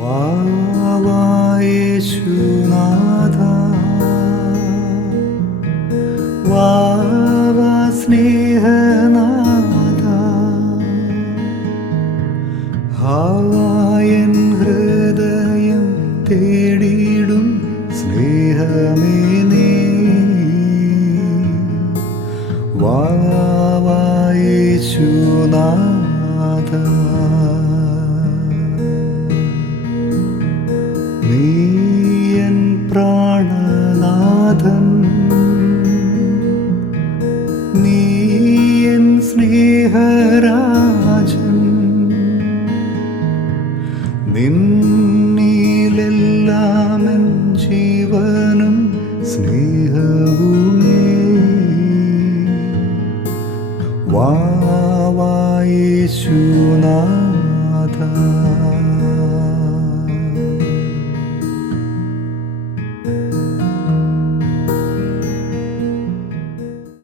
വാവാ യേശുനാഥ, വാവാ സ്നേഹനാഥ, ഹാവായൻ ഹൃദയം തേടിയിടും സ്നേഹമേ നീ. വാവാ യേശുനാഥ, നീയൻ പ്രാണനാഥൻ, നീയൻ സ്നേഹരാജൻ, നിന്നിലെല്ലാമെൻ ജീവനും സ്നേഹ